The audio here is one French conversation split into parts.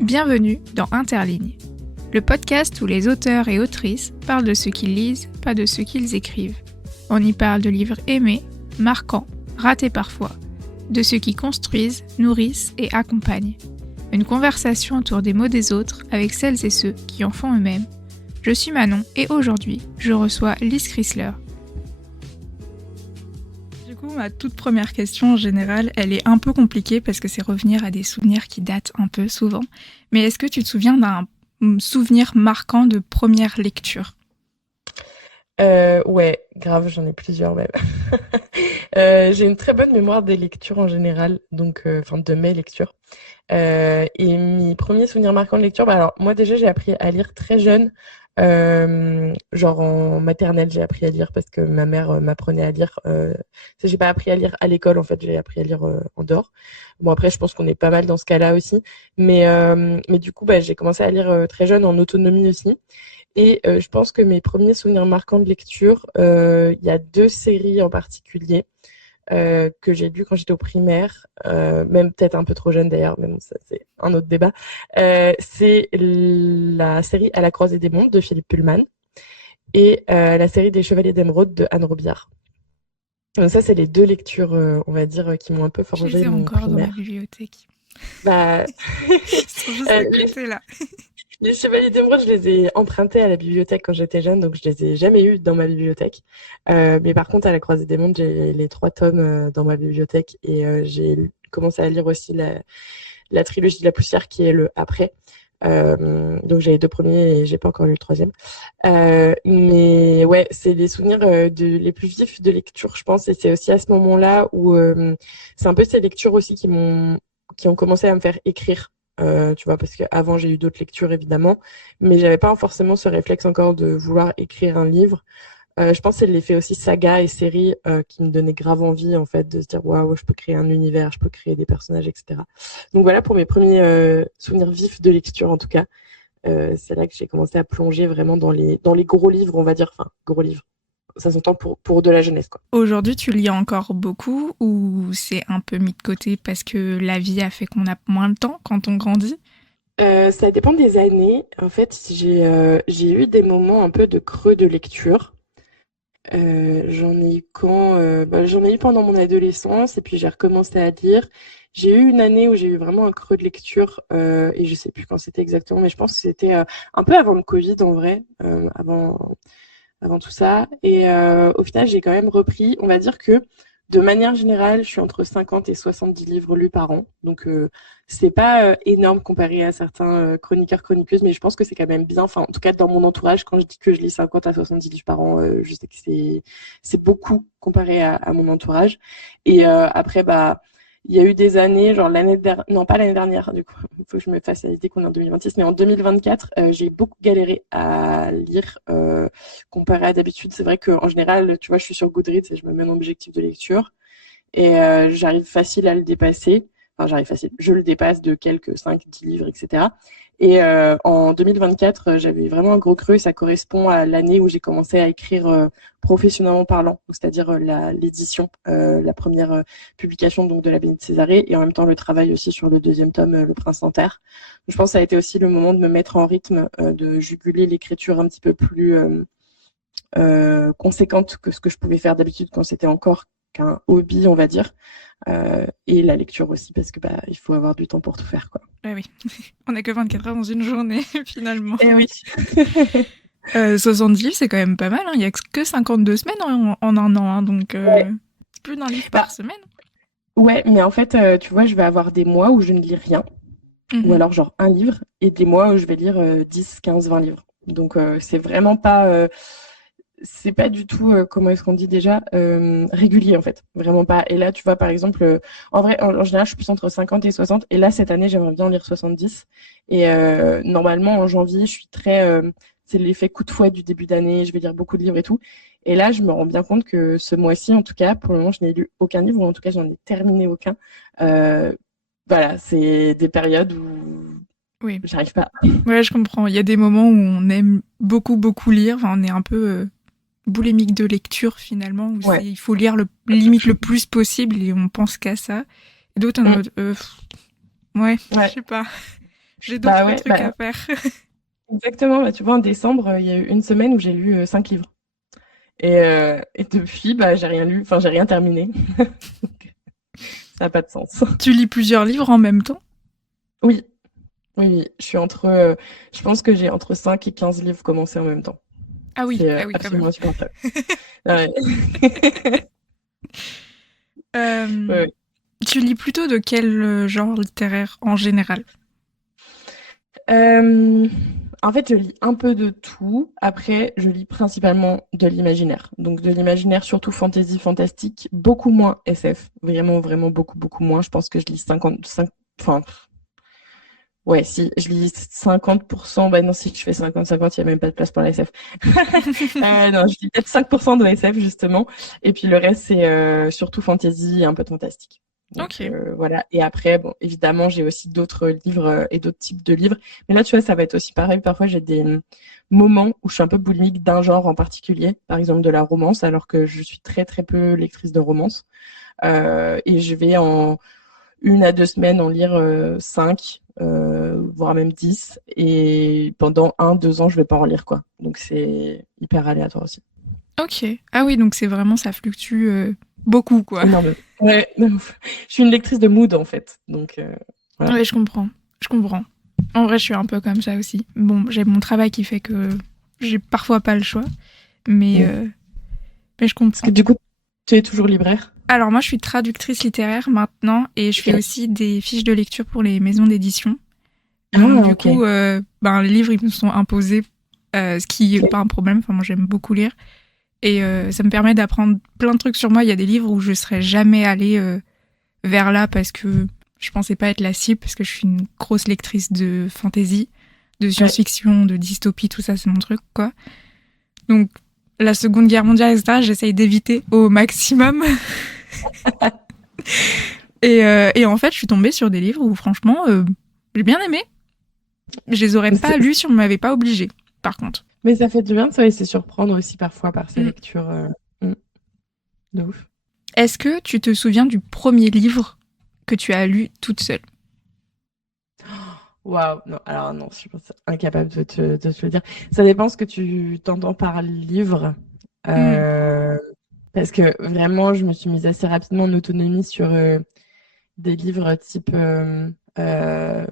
Bienvenue dans Interligne, le podcast où les auteurs et autrices parlent de ce qu'ils lisent, pas de ce qu'ils écrivent. On y parle de livres aimés, marquants, ratés parfois, de ceux qui construisent, nourrissent et accompagnent. Une conversation autour des mots des autres avec celles et ceux qui en font eux-mêmes. Je suis Manon et aujourd'hui, je reçois Lise Chrysler. Du coup, ma toute première question en général, elle est un peu compliquée parce que c'est revenir à des souvenirs qui datent un peu souvent. Mais est-ce que tu te souviens d'un souvenir marquant de première lecture ? Ouais, grave, j'en ai plusieurs même. J'ai une très bonne mémoire des lectures en général, donc de mes lectures. Et mes premiers souvenirs marquants de lecture, alors moi déjà j'ai appris à lire très jeune, genre en maternelle j'ai appris à lire parce que ma mère m'apprenait à lire. J'ai pas appris à lire à l'école en fait, j'ai appris à lire en dehors. Bon après je pense qu'on est pas mal dans ce cas-là aussi, mais du coup j'ai commencé à lire très jeune en autonomie aussi. Et je pense que mes premiers souvenirs marquants de lecture, il y a deux séries en particulier que j'ai lues quand j'étais au primaire, même peut-être un peu trop jeune d'ailleurs, mais bon, ça c'est un autre débat. C'est la série À la croisée des mondes de Philippe Pullman et la série des Chevaliers d'Émeraude de Anne Robillard. Donc ça, c'est les deux lectures, on va dire, qui m'ont un peu Je les forgé ai mon encore dans ma primaire. bibliothèque. Bah, Ils sont juste à les côté là. Les Chevaliers d'Émeraude, je les ai empruntés à la bibliothèque quand j'étais jeune, donc je les ai jamais eus dans ma bibliothèque. Mais par contre, à la Croisée des Mondes, j'ai les 3 tomes dans ma bibliothèque et commencé à lire aussi la trilogie de la poussière qui est le après. Donc j'ai les 2 premiers et j'ai pas encore lu le troisième. Mais ouais, c'est les souvenirs les plus vifs de lecture, je pense, et c'est aussi à ce moment-là où c'est un peu ces lectures aussi qui ont commencé à me faire écrire. Tu vois, parce qu'avant j'ai eu d'autres lectures évidemment, mais j'avais pas forcément ce réflexe encore de vouloir écrire un livre. Je pense que c'est l'effet aussi saga et série qui me donnait grave envie en fait de se dire waouh, je peux créer un univers, je peux créer des personnages, etc. Donc voilà pour mes premiers souvenirs vifs de lecture en tout cas. C'est là que j'ai commencé à plonger vraiment dans les gros livres, on va dire, enfin gros livres. Ça s'entend pour de la jeunesse quoi. Aujourd'hui, tu lis encore beaucoup ou c'est un peu mis de côté parce que la vie a fait qu'on a moins de temps quand on grandit ? Ça dépend des années. En fait, j'ai eu des moments un peu de creux de lecture. J'en ai eu j'en ai eu pendant mon adolescence et puis j'ai recommencé à lire. J'ai eu une année où j'ai eu vraiment un creux de lecture et je sais plus quand c'était exactement, mais je pense que c'était un peu avant le Covid en vrai, avant tout ça. Et au final, j'ai quand même repris. On va dire que de manière générale, je suis entre 50 et 70 livres lus par an. Donc, c'est pas énorme comparé à certains chroniqueurs, chroniqueuses, mais je pense que c'est quand même bien. Enfin, en tout cas, dans mon entourage, quand je dis que je lis 50 à 70 livres par an, je sais que c'est beaucoup comparé à mon entourage. Et après, il y a eu des années, genre l'année dernière, non pas l'année dernière, du coup, il faut que je me fasse à l'idée qu'on est en 2026, mais en 2024, j'ai beaucoup galéré à lire comparé à d'habitude. C'est vrai qu'en général, tu vois, je suis sur Goodreads et je me mets un objectif de lecture et j'arrive facile à le dépasser. Enfin, j'arrive facile, je le dépasse de quelques 5-10 livres, etc. Et en 2024, j'avais vraiment un gros creux et ça correspond à l'année où j'ai commencé à écrire professionnellement parlant, c'est-à-dire l'édition, la première publication donc de la Bénédicte Césarée et en même temps le travail aussi sur le deuxième tome, Le Prince en Terre. Je pense que ça a été aussi le moment de me mettre en rythme, de juguler l'écriture un petit peu plus conséquente que ce que je pouvais faire d'habitude quand c'était encore qu'un hobby, on va dire. Et la lecture aussi, parce que il faut avoir du temps pour tout faire, quoi. Ah oui, on n'a que 24 heures dans une journée, finalement. Eh oui. 70 livres, c'est quand même pas mal. Il n'y a que 52 semaines en un an, hein, donc Ouais. plus d'un livre Bah, par semaine. ouais, mais en fait, tu vois, je vais avoir des mois où je ne lis rien, ou alors genre un livre, et des mois où je vais lire 10, 15, 20 livres. Donc, c'est vraiment pas... c'est pas du tout, comment est-ce qu'on dit déjà, régulier en fait, vraiment pas. Et là, tu vois, par exemple, en vrai, en général, je suis plus entre 50 et 60. Et là, cette année, j'aimerais bien en lire 70. Et normalement, en janvier, je suis très... c'est l'effet coup de fouet du début d'année, je vais lire beaucoup de livres et tout. Et là, je me rends bien compte que ce mois-ci, en tout cas, pour le moment, je n'ai lu aucun livre, ou en tout cas, j'en ai terminé aucun. Voilà, c'est des périodes où Oui, j'arrive pas. ouais, je comprends. Il y a des moments où on aime beaucoup, beaucoup lire. Enfin, on est un peu boulémique de lecture, finalement, où Ouais. il faut lire limite le plus possible et on pense qu'à ça. Et d'autres, en mode, ouais, je Ouais. sais pas. J'ai Bah d'autres ouais, trucs à faire. exactement. Bah, tu vois, en décembre, il y a eu une semaine où j'ai lu 5 livres. Et depuis, bah, j'ai rien lu, enfin, j'ai rien terminé. Donc, ça n'a pas de sens. Tu lis plusieurs livres en même temps? Oui, oui, oui. Je pense que j'ai entre 5 et 15 livres commencés en même temps. C'est Ah oui, quand même. absolument insupportable. Ouais. Euh, Ouais. Tu lis plutôt de quel genre littéraire en général? Euh, En fait, je lis un peu de tout. Après, je lis principalement de l'imaginaire. Donc, de l'imaginaire, surtout fantasy, fantastique, beaucoup moins SF. Vraiment, vraiment beaucoup, beaucoup moins. Je pense que je lis 55. Enfin, ouais, si je lis 50%. Bah non, si je fais 50-50, il n'y a même pas de place pour la SF. Non, je lis peut-être 5% de SF, justement. Et puis, le reste, c'est surtout fantasy et un peu de fantastique. Donc Ok. voilà. Et après, bon, évidemment, j'ai aussi d'autres livres et d'autres types de livres. Mais là, tu vois, ça va être aussi pareil. Parfois, j'ai des moments où je suis un peu boulimique d'un genre en particulier, par exemple de la romance, alors que je suis très, très peu lectrice de romance. Et je vais en 1 à 2 semaines en lire 5, voire même 10. Et pendant 1, 2 ans, je vais pas en lire, quoi. Donc c'est hyper aléatoire aussi. Ok. Ah oui, donc c'est vraiment, ça fluctue beaucoup, quoi. Énorme. Ouais, de ouf. Je suis une lectrice de mood, en fait. Donc voilà. Ouais, je comprends. Je comprends. En vrai, je suis un peu comme ça aussi. Bon, j'ai mon travail qui fait que j'ai parfois pas le choix, mais, Mm. euh, mais je Parce que comprends. du coup, tu es toujours libraire? Alors moi, je suis traductrice littéraire maintenant et je fais Ok. aussi des fiches de lecture pour les maisons d'édition. Donc Ah, du ok. coup, les livres, ils me sont imposés, ce qui est Ok. pas un problème. Enfin, moi, j'aime beaucoup lire. Et ça me permet d'apprendre plein de trucs sur moi. Il y a des livres où je serais jamais allée vers là parce que je pensais pas être la cible, parce que je suis une grosse lectrice de fantasy, de Ouais. science-fiction, de dystopie, tout ça, c'est mon truc, quoi. Donc, la Seconde Guerre mondiale, etc., j'essaye d'éviter au maximum. Et en fait, je suis tombée sur des livres où, franchement, j'ai bien aimé. Je les aurais pas lus si on m'avait pas obligée, par contre. Mais ça fait du bien de se laisser surprendre aussi parfois par ces Mm. lectures. Mm, de ouf. Est-ce que tu te souviens du premier livre que tu as lu toute seule? Waouh, non, alors non, je suis incapable de te le dire. Ça dépend ce que tu t'entends par livre. Mm. Euh, Parce que vraiment, je me suis mise assez rapidement en autonomie sur des livres type, euh,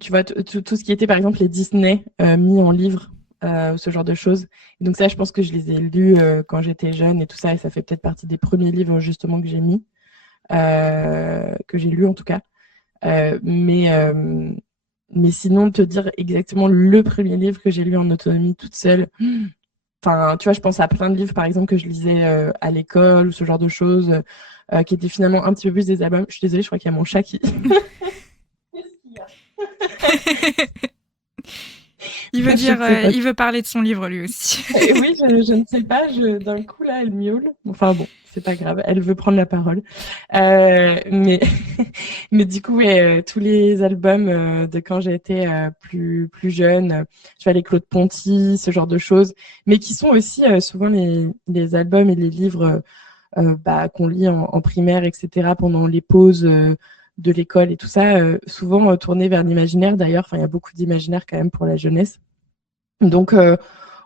tu vois, tout ce qui était par exemple les Disney mis en livre ou ce genre de choses. Et donc ça, je pense que je les ai lus quand j'étais jeune et tout ça, et ça fait peut-être partie des premiers livres justement que j'ai mis, que j'ai lus en tout cas. Euh, mais, euh, mais sinon, te dire exactement le premier livre que j'ai lu en autonomie toute seule, enfin, tu vois, je pense à plein de livres, par exemple, que je lisais à l'école ou ce genre de choses, qui étaient finalement un petit peu plus des albums. Je suis désolée, je crois qu'il y a mon chat qui... Qu'est-ce qu'il y a? Il veut Je dire, ne sais pas. il veut parler de son livre lui aussi. Et oui, je ne sais pas. D'un coup, là, elle miaule. Enfin bon, c'est pas grave. Elle veut prendre la parole. Mais, mais du coup, ouais, tous les albums de quand j'étais plus jeune, tu vois, les Claude Ponty, ce genre de choses, mais qui sont aussi souvent les albums et les livres qu'on lit en primaire, etc., pendant les pauses de l'école et tout ça, souvent tournés vers l'imaginaire d'ailleurs. Enfin, il y a beaucoup d'imaginaire quand même pour la jeunesse. Donc,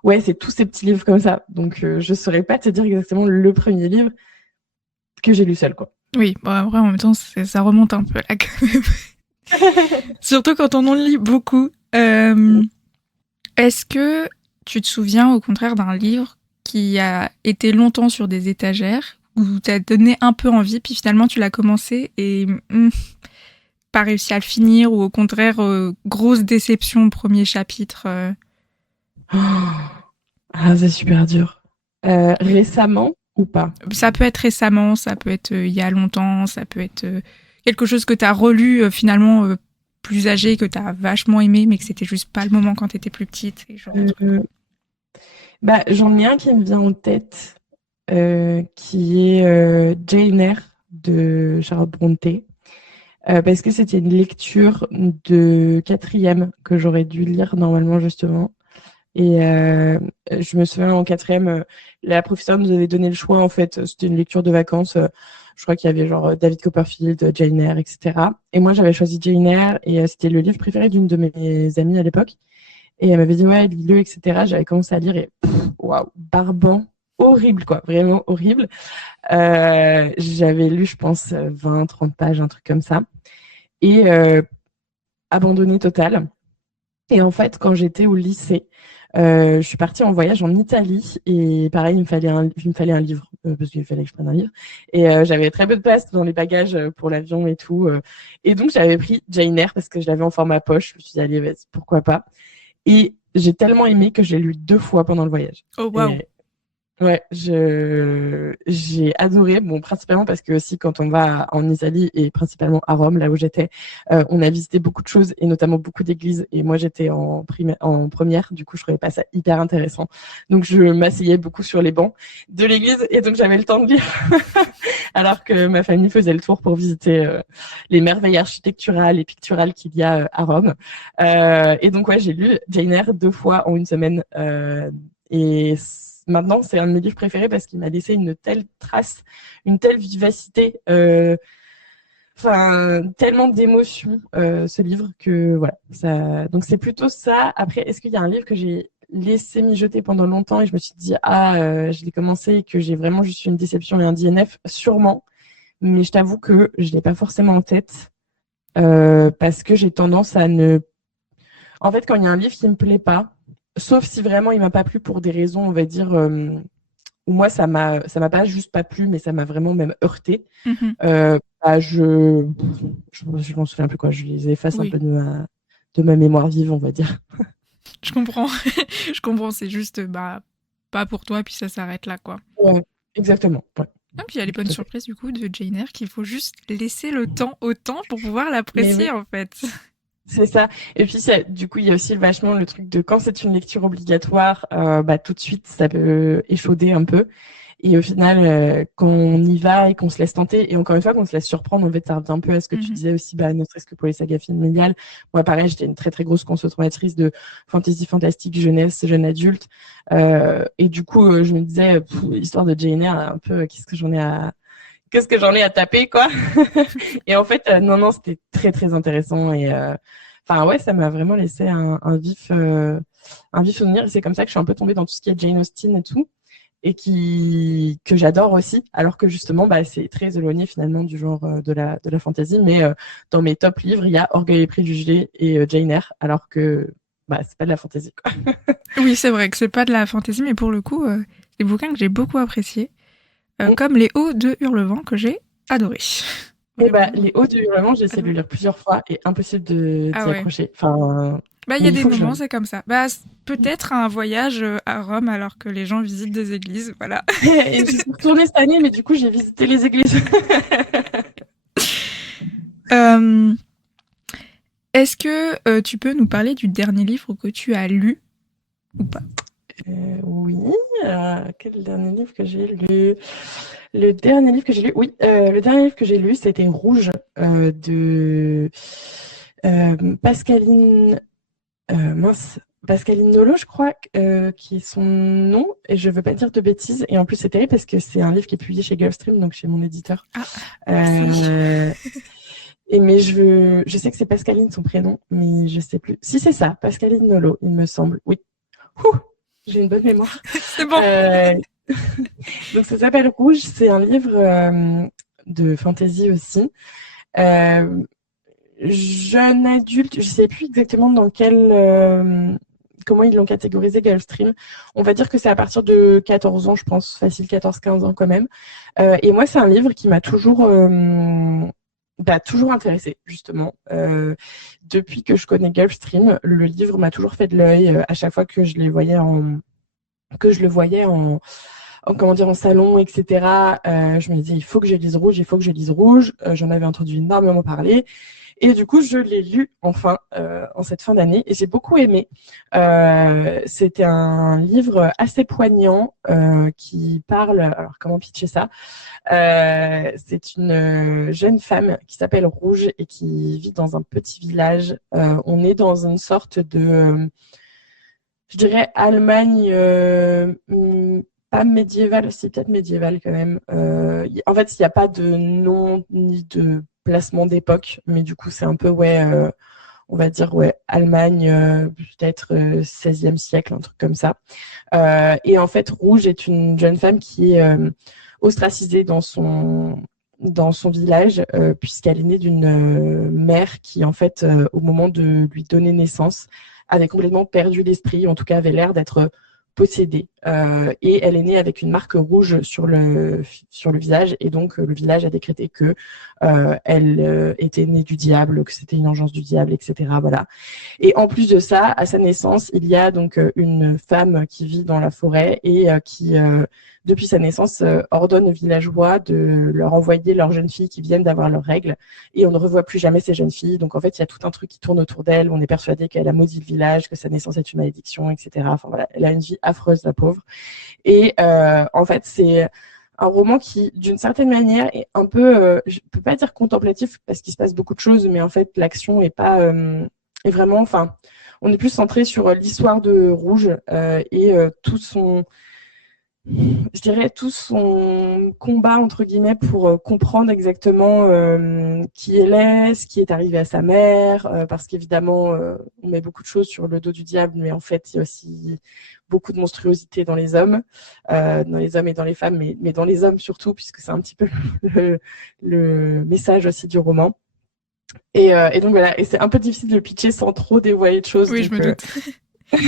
ouais, c'est tous ces petits livres comme ça. Donc, je saurais pas te dire exactement le premier livre que j'ai lu seul, quoi. Oui, bon, après, en même temps, ça remonte un peu là quand même. Surtout quand on en lit beaucoup. Est-ce que tu te souviens au contraire d'un livre qui a été longtemps sur des étagères, où t'as donné un peu envie, puis finalement tu l'as commencé et pas réussi à le finir, ou au contraire, grosse déception au premier chapitre Ah, c'est super dur. Récemment ou pas? Ça peut être récemment, ça peut être il y a longtemps, ça peut être quelque chose que t'as relu finalement plus âgé, que t'as vachement aimé, mais que c'était juste pas le moment quand t'étais plus petite. Et genre de truc. Euh, Bah, j'en ai un qui me vient en tête, qui est Jane Eyre de Charlotte Brontë. Parce que c'était une lecture de quatrième que j'aurais dû lire normalement justement. Et je me souviens en quatrième, la professeure nous avait donné le choix en fait. C'était une lecture de vacances. Je crois qu'il y avait genre David Copperfield, Jane Eyre, etc. Et moi, j'avais choisi Jane Eyre et c'était le livre préféré d'une de mes amies à l'époque. Et elle m'avait dit, ouais, lis-le, etc. J'avais commencé à lire et waouh, barbant, horrible, quoi, vraiment horrible. J'avais lu, je pense, 20, 30 pages, un truc comme ça. Et abandonné total. Et en fait, quand j'étais au lycée, je suis partie en voyage en Italie et pareil, il me fallait un livre parce qu'il fallait que je prenne un livre. Et j'avais très peu de place dans les bagages pour l'avion et tout. Et donc, j'avais pris Jane Eyre parce que je l'avais en format poche. Je me suis dit, allez, vas-y, pourquoi pas. Et j'ai tellement aimé que j'ai lu 2 fois pendant le voyage. Oh, waouh. Ouais, j'ai adoré. Bon, principalement parce que aussi quand on va en Italie et principalement à Rome, là où j'étais, on a visité beaucoup de choses et notamment beaucoup d'églises. Et moi, j'étais en première, du coup, je trouvais pas ça hyper intéressant. Donc, je m'asseyais beaucoup sur les bancs de l'église et donc j'avais le temps de lire, alors que ma famille faisait le tour pour visiter les merveilles architecturales et picturales qu'il y a à Rome. Et donc, ouais, j'ai lu Jane Eyre 2 fois en une semaine. Et maintenant, c'est un de mes livres préférés parce qu'il m'a laissé une telle trace, une telle vivacité, tellement d'émotions, ce livre que voilà. Donc c'est plutôt ça. Après, est-ce qu'il y a un livre que j'ai laissé mijoter pendant longtemps et je me suis dit je l'ai commencé et que j'ai vraiment juste une déception et un DNF? Sûrement, mais je t'avoue que je l'ai pas forcément en tête parce que j'ai tendance à ne. En fait, quand il y a un livre qui me plaît pas, sauf si vraiment il m'a pas plu pour des raisons, on va dire, où moi ça m'a pas juste pas plu, mais ça m'a vraiment même heurté. Mhm. Je m'en souviens plus quoi, je les efface un Oui, peu de ma mémoire vive, on va dire. je comprends. Je comprends, c'est juste, pas pour toi, puis ça s'arrête là, quoi. Ouais, exactement. Ouais, Ah, puis il y a les bonnes tout à fait. surprises, du coup, de Jane Eyre, qu'il faut juste laisser le temps au temps pour pouvoir Mais l'apprécier, oui, en fait. c'est ça. Et puis du coup, il y a aussi vachement le truc de quand c'est une lecture obligatoire, tout de suite ça peut échauder un peu. Et au final, quand on y va et qu'on se laisse tenter, et encore une fois, qu'on se laisse surprendre, en fait, ça revient un peu à ce que tu Mhm. disais aussi, ne serait-ce que pour les sagas familiales. Moi, pareil, j'étais une très, très grosse consommatrice de fantasy fantastique, jeunesse, jeune adulte. Et du coup, je me disais, l'histoire de Jane Eyre, un peu, qu'est-ce que j'en ai à taper, quoi. Et en fait, non, non, c'était très, très intéressant. Et ouais, ça m'a vraiment laissé un vif souvenir. Et c'est comme ça que je suis un peu tombée dans tout ce qui est Jane Austen et tout et que j'adore aussi, alors que justement, c'est très éloigné finalement du genre de la fantasy. Mais dans mes top livres, il y a Orgueil et Préjugés et Jane Eyre, alors que c'est pas de la fantasy, quoi. Oui, c'est vrai que c'est pas de la fantaisie, mais pour le coup, des bouquins que j'ai beaucoup appréciés, Mm. comme Les Hauts de Hurlevent, que j'ai adoré. Et Vraiment les Hauts du Hurlement, j'ai essayé de le adoré. lire plusieurs fois et impossible Ah d'y ouais. accrocher. Il y Mais a il des faut que je le moments, lise. c'est comme ça. Peut-être un voyage à Rome alors que les gens visitent des églises, voilà. Et je suis retournée cette année, mais du coup, j'ai visité les églises. Euh, Est-ce que tu peux nous parler du dernier livre que tu as lu ou pas? Oui, quel dernier livre que j'ai lu? Le dernier livre que j'ai lu, oui, le dernier livre que j'ai lu, c'était Rouge de Pascaline, Pascaline Nolo, je crois, qui est son nom, et je veux pas dire de bêtises. Et en plus, c'est terrible parce que c'est un livre qui est publié chez Gulfstream, donc chez mon éditeur. Ah, merci. Euh, mais je sais que c'est Pascaline son prénom, mais je sais plus. Si c'est ça, Pascaline Nolo, il me semble. Oui. Ouh, j'ai une bonne mémoire. C'est bon. Euh, donc ça s'appelle Rouge. C'est un livre de fantasy aussi. Euh, Jeune adulte, je sais plus exactement dans comment ils l'ont catégorisé Gulfstream. On va dire que c'est à partir de 14 ans, je pense, facile 14-15 ans quand même. Et moi, c'est un livre qui m'a toujours intéressée, justement. Depuis que je connais Gulfstream, le livre m'a toujours fait de l'œil à chaque fois que je le voyais comment dire, en salon, etc. Je me disais, il faut que je lise Rouge, il faut que je lise Rouge. J'en avais entendu énormément parler. Et du coup, je l'ai lu enfin en cette fin d'année et j'ai beaucoup aimé. C'était un livre assez poignant qui parle. Alors, comment pitcher ça? C'est une jeune femme qui s'appelle Rouge et qui vit dans un petit village. On est dans une sorte de, je dirais, Allemagne pas médiéval, c'est peut-être médiéval quand même. En fait, il n'y a pas de nom ni de placement d'époque, mais du coup, c'est un peu, on va dire, Allemagne, peut-être 16e siècle, un truc comme ça. Et en fait, Rouge est une jeune femme qui est ostracisée dans son village, puisqu'elle est née d'une mère qui, en fait, au moment de lui donner naissance, avait complètement perdu l'esprit, en tout cas avait l'air d'être possédée. Et elle est née avec une marque rouge sur le visage, et donc le village a décrété que elle était née du diable, que c'était une engeance du diable, etc. Voilà. Et en plus de ça, à sa naissance, il y a donc une femme qui vit dans la forêt et qui, depuis sa naissance, ordonne aux villageois de leur envoyer leurs jeunes filles qui viennent d'avoir leurs règles. Et on ne revoit plus jamais ces jeunes filles. Donc en fait, il y a tout un truc qui tourne autour d'elle. On est persuadé qu'elle a maudit le village, que sa naissance est une malédiction, etc. Enfin voilà, elle a une vie affreuse, la pauvre. Et en fait, c'est un roman qui, d'une certaine manière, est un peu, je peux pas dire contemplatif parce qu'il se passe beaucoup de choses, mais en fait, l'action est pas, est vraiment, enfin, on est plus centré sur l'histoire de Rouge et tout son, je dirais, tout son combat, entre guillemets, pour comprendre exactement qui elle est, ce qui est arrivé à sa mère, parce qu'évidemment, on met beaucoup de choses sur le dos du diable, mais en fait, il y a aussi beaucoup de monstruosité dans les hommes et dans les femmes, mais dans les hommes surtout, puisque c'est un petit peu le message aussi du roman. Et donc voilà, et c'est un peu difficile de le pitcher sans trop dévoiler de choses. Oui, donc, je me doute. mais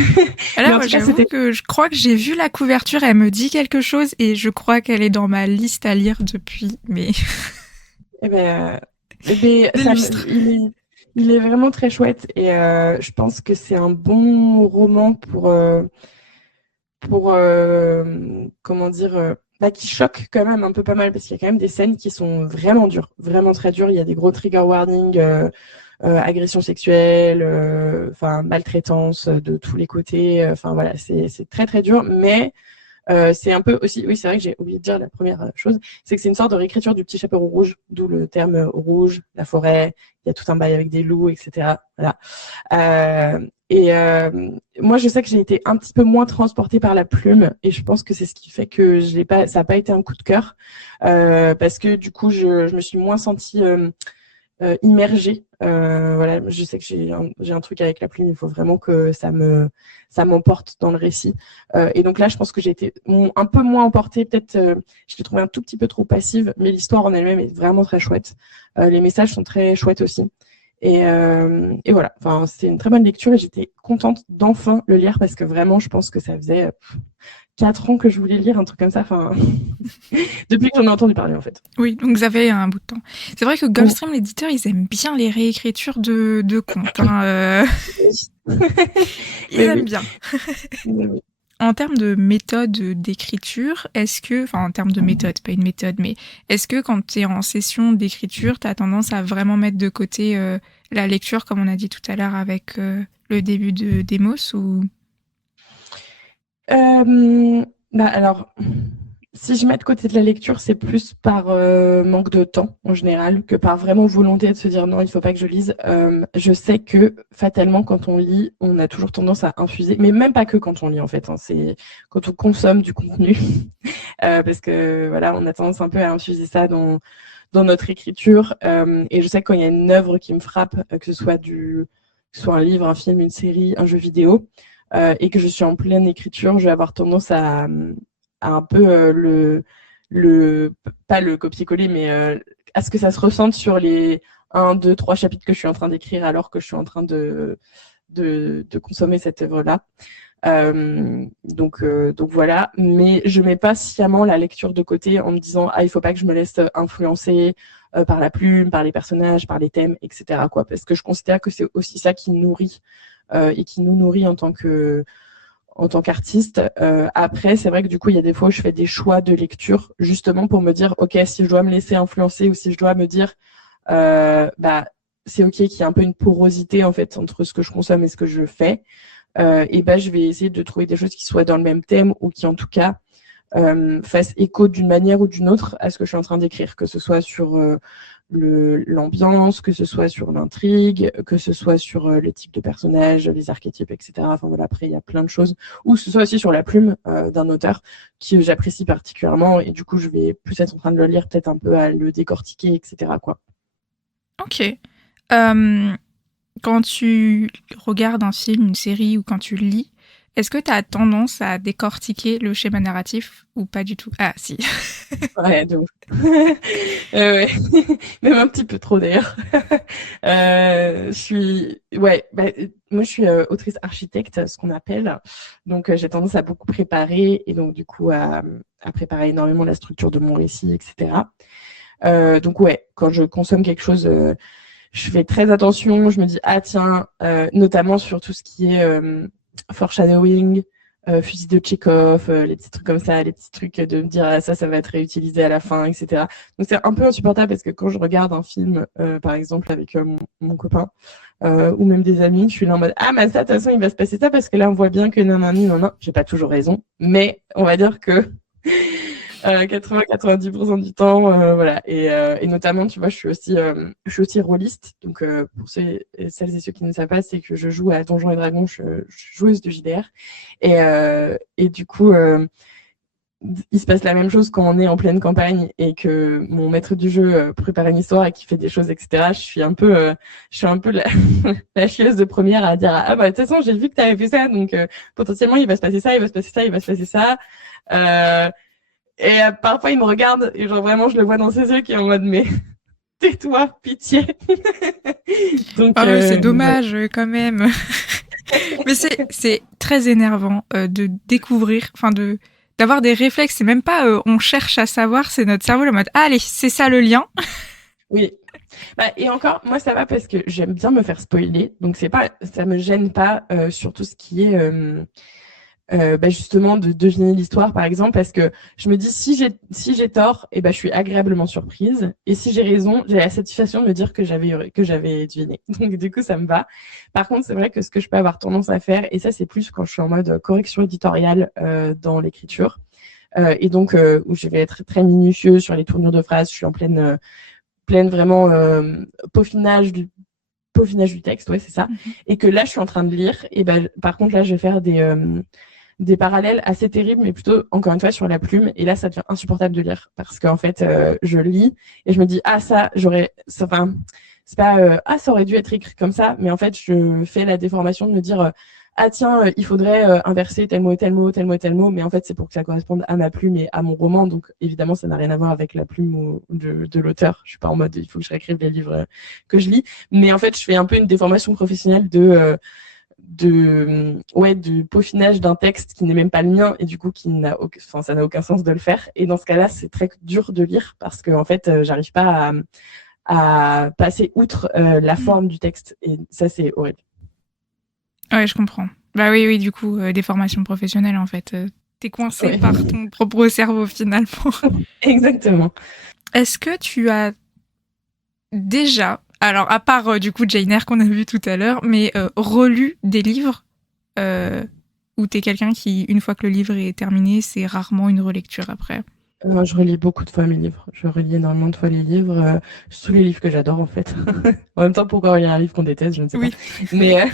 Alors, en moi, tout cas, j'avoue que je crois que j'ai vu la couverture, elle me dit quelque chose et je crois qu'elle est dans ma liste à lire depuis, mais Eh ben, des lustres. il est vraiment très chouette et je pense que c'est un bon roman pour comment dire, qui choque quand même un peu pas mal parce qu'il y a quand même des scènes qui sont vraiment dures, vraiment très dures. Il y a des gros trigger warnings, agression sexuelle, enfin maltraitance de tous les côtés. Enfin voilà, c'est très très dur, mais c'est un peu aussi, oui, c'est vrai que j'ai oublié de dire la première chose, c'est que c'est une sorte de réécriture du Petit Chaperon Rouge, d'où le terme rouge, la forêt, il y a tout un bail avec des loups, etc. Voilà. Et moi, je sais que j'ai été un petit peu moins transportée par la plume, et je pense que c'est ce qui fait que ça n'a pas été un coup de cœur, parce que du coup, je me suis moins sentie immergée. Voilà, je sais que j'ai un truc avec la plume, il faut vraiment que ça m'emporte dans le récit. Et donc là, je pense que j'ai été un peu moins emportée, peut-être je l'ai trouvé un tout petit peu trop passive, mais l'histoire en elle-même est vraiment très chouette. Les messages sont très chouettes aussi. Et voilà, enfin, c'était une très bonne lecture et j'étais contente d'enfin le lire parce que vraiment, je pense que ça faisait 4 ans que je voulais lire un truc comme ça, enfin, depuis que j'en ai entendu parler en fait. Oui, donc vous avez un bout de temps. C'est vrai que Gulfstream, l'éditeur, ils aiment bien les réécritures de contes. Hein, ils aiment bien. Oui. En termes de méthode d'écriture, enfin en termes de méthode, pas une méthode, mais est-ce que quand tu es en session d'écriture, tu as tendance à vraiment mettre de côté la lecture, comme on a dit tout à l'heure avec le début de Demos ou... Alors, si je mets de côté de la lecture, c'est plus par manque de temps en général que par vraiment volonté de se dire non, il ne faut pas que je lise. Je sais que fatalement, quand on lit, on a toujours tendance à infuser, mais même pas que quand on lit en fait, hein, c'est quand on consomme du contenu, parce que voilà, on a tendance un peu à infuser ça dans notre écriture. Et je sais que quand il y a une œuvre qui me frappe, que ce soit un livre, un film, une série, un jeu vidéo, et que je suis en pleine écriture, je vais avoir tendance à un peu pas le copier-coller, mais à ce que ça se ressente sur les 1, 2, 3 chapitres que je suis en train d'écrire alors que je suis en train de consommer cette œuvre-là. Donc voilà, mais je mets pas sciemment la lecture de côté en me disant il faut pas que je me laisse influencer par la plume, par les personnages, par les thèmes, etc. quoi, parce que je considère que c'est aussi ça qui nourrit et qui nous nourrit en tant qu'artiste. Après, c'est vrai que du coup, il y a des fois où je fais des choix de lecture justement pour me dire ok, si je dois me laisser influencer ou si je dois me dire c'est ok qu'il y ait un peu une porosité en fait entre ce que je consomme et ce que je fais. Je vais essayer de trouver des choses qui soient dans le même thème ou qui en tout cas fasse écho d'une manière ou d'une autre à ce que je suis en train d'écrire, que ce soit sur l'ambiance, que ce soit sur l'intrigue, que ce soit sur les types de personnages, les archétypes, etc. Enfin voilà, après il y a plein de choses, ou que ce soit aussi sur la plume d'un auteur que j'apprécie particulièrement, et du coup je vais plus être en train de le lire, peut-être un peu à le décortiquer, etc. quoi. Ok. Quand tu regardes un film, une série ou quand tu lis, est-ce que tu as tendance à décortiquer le schéma narratif ou pas du tout? Ah, si. Ouais, de ouf. Ouais. Même un petit peu trop d'ailleurs. Moi je suis autrice architecte, ce qu'on appelle. Donc j'ai tendance à beaucoup préparer et donc du coup à préparer énormément la structure de mon récit, etc. Donc ouais, quand je consomme quelque chose, je fais très attention. Je me dis ah tiens, notamment sur tout ce qui est foreshadowing, fusil de Tchekhov, les petits trucs comme ça, les petits trucs de me dire ah, ça va être réutilisé à la fin, etc. Donc c'est un peu insupportable parce que quand je regarde un film, par exemple avec mon copain ou même des amis, je suis là en mode ah mais ça de toute façon il va se passer ça parce que là on voit bien que non, j'ai pas toujours raison, mais on va dire que 80-90% du temps, voilà. Et notamment, tu vois, je suis aussi rôliste. Donc, pour celles et ceux qui ne savent pas, c'est que je joue à Donjons et Dragons, je suis joueuse de JDR. Et du coup, il se passe la même chose quand on est en pleine campagne et que mon maître du jeu prépare une histoire et qui fait des choses, etc. Je suis un peu la, la chieuse de première à dire ah bah de toute façon j'ai vu que tu avais fait ça, donc potentiellement il va se passer ça, il va se passer ça, il va se passer ça. Et parfois, il me regarde et genre vraiment, je le vois dans ses yeux qui est en mode mais tais-toi, pitié. Donc, Ah ouais, c'est ouais. dommage quand même. Mais c'est très énervant de découvrir, enfin d'avoir des réflexes. C'est même pas on cherche à savoir, c'est notre cerveau le mode ah, allez, c'est ça le lien. Oui. Bah, et encore, moi, ça va parce que j'aime bien me faire spoiler. Donc, ça me gêne pas sur tout ce qui est justement de deviner l'histoire par exemple parce que je me dis si j'ai tort et je suis agréablement surprise et si j'ai raison j'ai la satisfaction de me dire que j'avais deviné donc du coup ça me va. Par contre c'est vrai que ce que je peux avoir tendance à faire et ça c'est plus quand je suis en mode correction éditoriale dans l'écriture et donc où je vais être très minutieux sur les tournures de phrases, je suis en pleine vraiment peaufinage du texte, ouais c'est ça, et que là je suis en train de lire et par contre là je vais faire des parallèles assez terribles, mais plutôt, encore une fois, sur la plume. Et là, ça devient insupportable de lire parce qu'en fait, je lis et je me dis, ah, enfin, c'est pas, ah, ça aurait dû être écrit comme ça, mais en fait, je fais la déformation de me dire, ah, tiens, il faudrait inverser tel mot et tel mot, tel mot et tel mot, mais en fait, c'est pour que ça corresponde à ma plume et à mon roman. Donc, évidemment, ça n'a rien à voir avec la plume de l'auteur. Je suis pas en mode, il faut que je réécrive les livres que je lis. Mais en fait, je fais un peu une déformation professionnelle de peaufinage d'un texte qui n'est même pas le mien et du coup ça n'a aucun sens de le faire et dans ce cas-là c'est très dur de lire parce que en fait j'arrive pas à passer outre la forme du texte et ça c'est horrible. Ouais, je comprends. Bah oui, du coup, des formations professionnelles en fait. T'es coincé Ouais. par ton propre cerveau finalement. Exactement. Est-ce que tu as déjà, alors à part du coup Jane Eyre qu'on a vu tout à l'heure, mais relu des livres où t'es quelqu'un qui, une fois que le livre est terminé, c'est rarement une relecture après? Non, je relis beaucoup de fois mes livres. Je relis énormément de fois les livres, tous les livres que j'adore en fait. En même temps, pourquoi relire un livre qu'on déteste, je ne sais pas. Oui. Mais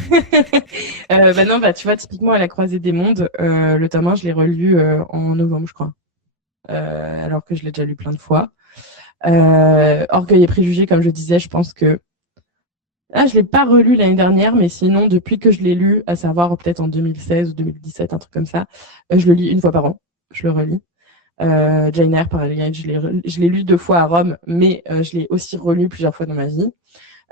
non, tu vois, typiquement à la Croisée des Mondes, le tome 1, je l'ai relu en novembre, je crois. Alors que je l'ai déjà lu plein de fois. Orgueil et préjugés, comme je disais, je pense que je l'ai pas relu l'année dernière, mais sinon, depuis que je l'ai lu, à savoir peut-être en 2016 ou 2017, un truc comme ça, je le lis une fois par an. Je le relis. Jane Eyre, pareil, je l'ai lu 2 fois à Rome, mais je l'ai aussi relu plusieurs fois dans ma vie.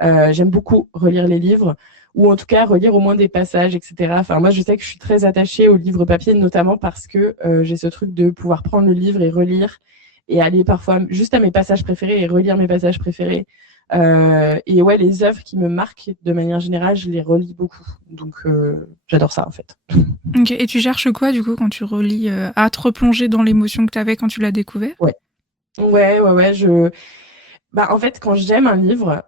J'aime beaucoup relire les livres, ou en tout cas relire au moins des passages, etc. Enfin, moi, je sais que je suis très attachée aux livres papier, notamment parce que j'ai ce truc de pouvoir prendre le livre et relire, et aller parfois juste à mes passages préférés et relire mes passages préférés. Et ouais, les œuvres qui me marquent de manière générale, je les relis beaucoup. Donc, j'adore ça en fait. Ok, et tu cherches quoi du coup quand tu relis à te replonger dans l'émotion que t'avais quand tu l'as découvert? Ouais. En fait, quand j'aime un livre,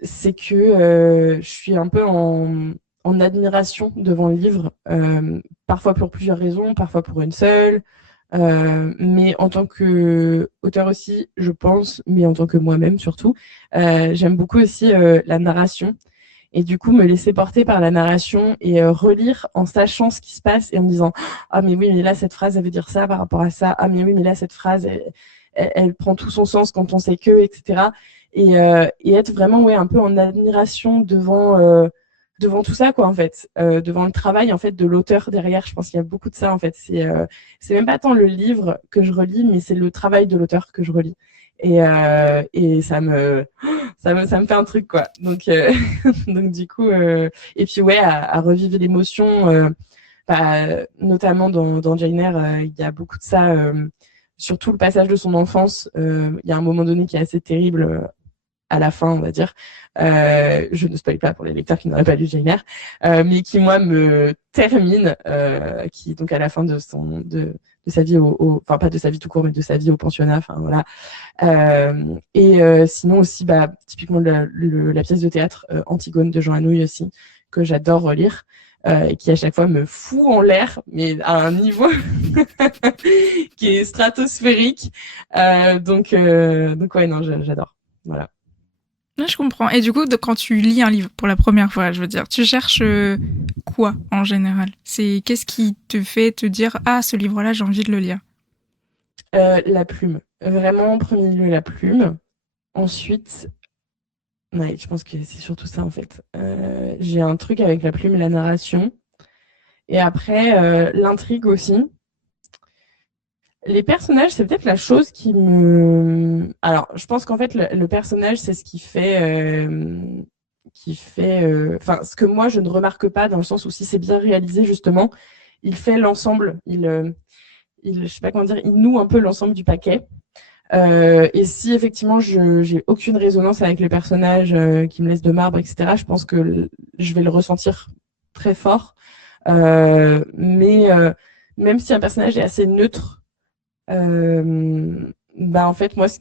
c'est que je suis un peu en admiration devant le livre, parfois pour plusieurs raisons, parfois pour une seule. Mais en tant qu'auteur aussi, je pense, mais en tant que moi-même surtout, j'aime beaucoup aussi la narration. Et du coup, me laisser porter par la narration et relire en sachant ce qui se passe et en me disant ah mais oui, mais là, cette phrase, elle veut dire ça par rapport à ça. Ah mais oui, mais là, cette phrase, elle prend tout son sens quand on sait que, etc. Et être vraiment un peu en admiration devant tout ça, quoi, en fait. Devant le travail, en fait, de l'auteur derrière. Je pense qu'il y a beaucoup de ça, en fait. C'est même pas tant le livre que je relis, mais c'est le travail de l'auteur que je relis. Et ça me fait un truc, quoi. Donc du coup, et puis à revivre l'émotion, notamment dans Jane Eyre, il y a beaucoup de ça, surtout le passage de son enfance. Il y a un moment donné qui est assez terrible à la fin, on va dire. Je ne spoil pas pour les lecteurs qui n'auraient pas lu Jane Eyre, mais qui, moi, me termine, qui, donc, à la fin de sa vie, enfin, pas de sa vie tout court, mais de sa vie au pensionnat, enfin, voilà. Sinon aussi, typiquement, la pièce de théâtre Antigone de Jean Anouilh aussi, que j'adore relire. Et qui à chaque fois me fout en l'air, mais à un niveau qui est stratosphérique. Donc ouais, non, j'adore. Voilà. Je comprends. Et du coup, quand tu lis un livre pour la première fois, je veux dire, tu cherches quoi en général? Qu'est-ce qui te fait te dire ah, ce livre-là, j'ai envie de le lire? La plume. Vraiment, en premier lieu, la plume. Ensuite, ouais, je pense que c'est surtout ça en fait. J'ai un truc avec la plume et la narration. Et après, l'intrigue aussi. Les personnages, c'est peut-être la chose qui me... Alors, je pense qu'en fait, le personnage, c'est ce qui fait... Enfin, ce que moi, je ne remarque pas, dans le sens où si c'est bien réalisé, justement, il fait l'ensemble. Je sais pas comment dire, il noue un peu l'ensemble du paquet. Et si effectivement j'ai aucune résonance avec les personnages qui me laissent de marbre, etc., je pense que je vais le ressentir très fort. Mais même si un personnage est assez neutre, en fait moi ce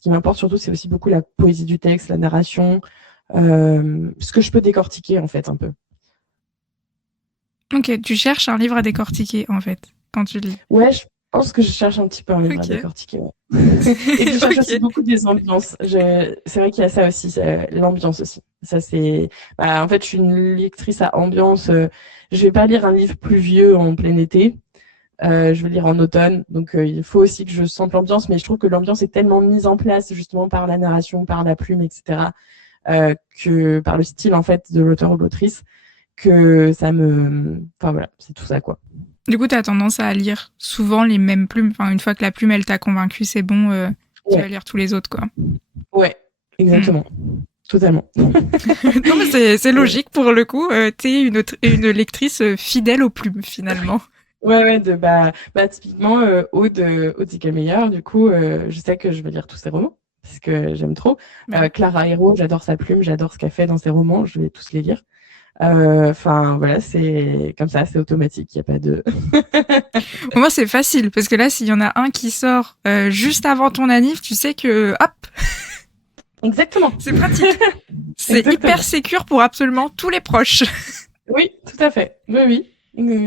qui m'importe surtout, c'est aussi beaucoup la poésie du texte, la narration, ce que je peux décortiquer en fait un peu. Ok, tu cherches un livre à décortiquer en fait quand tu lis. Ouais, je pense que je cherche un petit peu un livre à décortiquer. Ouais. Et que je cherche aussi beaucoup des ambiances. C'est vrai qu'il y a ça aussi, l'ambiance aussi. Ça c'est, en fait, je suis une lectrice à ambiance. Je vais pas lire un livre pluvieux en plein été. Je vais lire en automne, donc il faut aussi que je sente l'ambiance, mais je trouve que l'ambiance est tellement mise en place justement par la narration, par la plume, etc., que par le style en fait de l'auteur ou de l'autrice, que ça me... Enfin voilà, c'est tout ça, quoi. Du coup, tu as tendance à lire souvent les mêmes plumes. Enfin, une fois que la plume, elle t'a convaincu, c'est bon, tu vas lire tous les autres, quoi. Ouais, exactement. Totalement. Non, mais c'est logique pour le coup. T'es une lectrice fidèle aux plumes, finalement. Ouais, typiquement, Aude Zickelmeyer, du coup, je sais que je vais lire tous ses romans, parce que j'aime trop. Clara Hérault, j'adore sa plume, j'adore ce qu'elle fait dans ses romans, je vais tous les lire. Enfin, voilà, c'est comme ça, c'est automatique, il n'y a pas de... Moi, c'est facile, parce que là, s'il y en a un qui sort juste avant ton anniv, tu sais que, hop. Exactement. C'est pratique. C'est hyper sécure pour absolument tous les proches. Oui, tout à fait. Oui.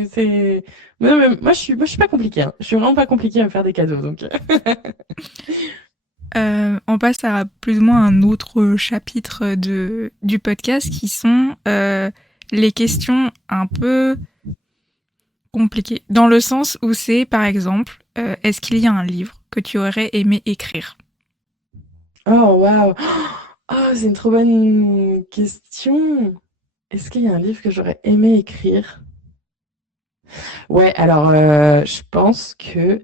C'est... Moi, je suis pas compliquée. Hein. Je suis vraiment pas compliquée à me faire des cadeaux, donc... On passe à plus ou moins un autre chapitre du podcast qui sont les questions un peu compliquées. Dans le sens où c'est, par exemple, est-ce qu'il y a un livre que tu aurais aimé écrire? Oh, waouh! Oh, c'est une trop bonne question. Est-ce qu'il y a un livre que j'aurais aimé écrire? Ouais, alors, je pense que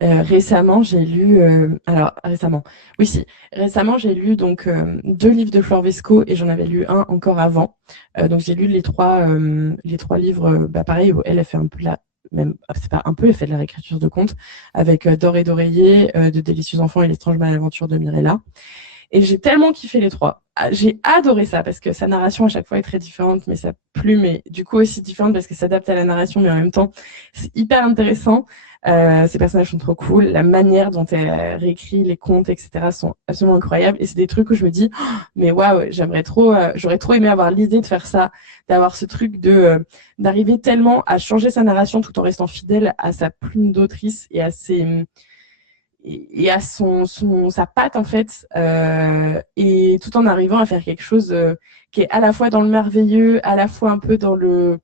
récemment, j'ai lu... Récemment, j'ai lu donc 2 livres de Flore Vesco et j'en avais lu un encore avant. Donc, j'ai lu les trois livres, pareil, où elle fait un peu c'est pas un peu, elle fait de la réécriture de contes, avec Dore et d'Oreiller, De délicieux enfants et l'étrange malaventure de Mirella. Et j'ai tellement kiffé les 3. J'ai adoré ça parce que sa narration à chaque fois est très différente, mais sa plume est du coup aussi différente parce qu'elle s'adapte à la narration, mais en même temps, c'est hyper intéressant. Ces personnages sont trop cool. La manière dont elle réécrit les contes, etc., sont absolument incroyables. Et c'est des trucs où je me dis, oh, mais waouh, j'aurais trop aimé avoir l'idée de faire ça, d'avoir ce truc d'arriver tellement à changer sa narration tout en restant fidèle à sa plume d'autrice et à sa patte en fait, et tout en arrivant à faire quelque chose qui est à la fois dans le merveilleux, à la fois un peu dans le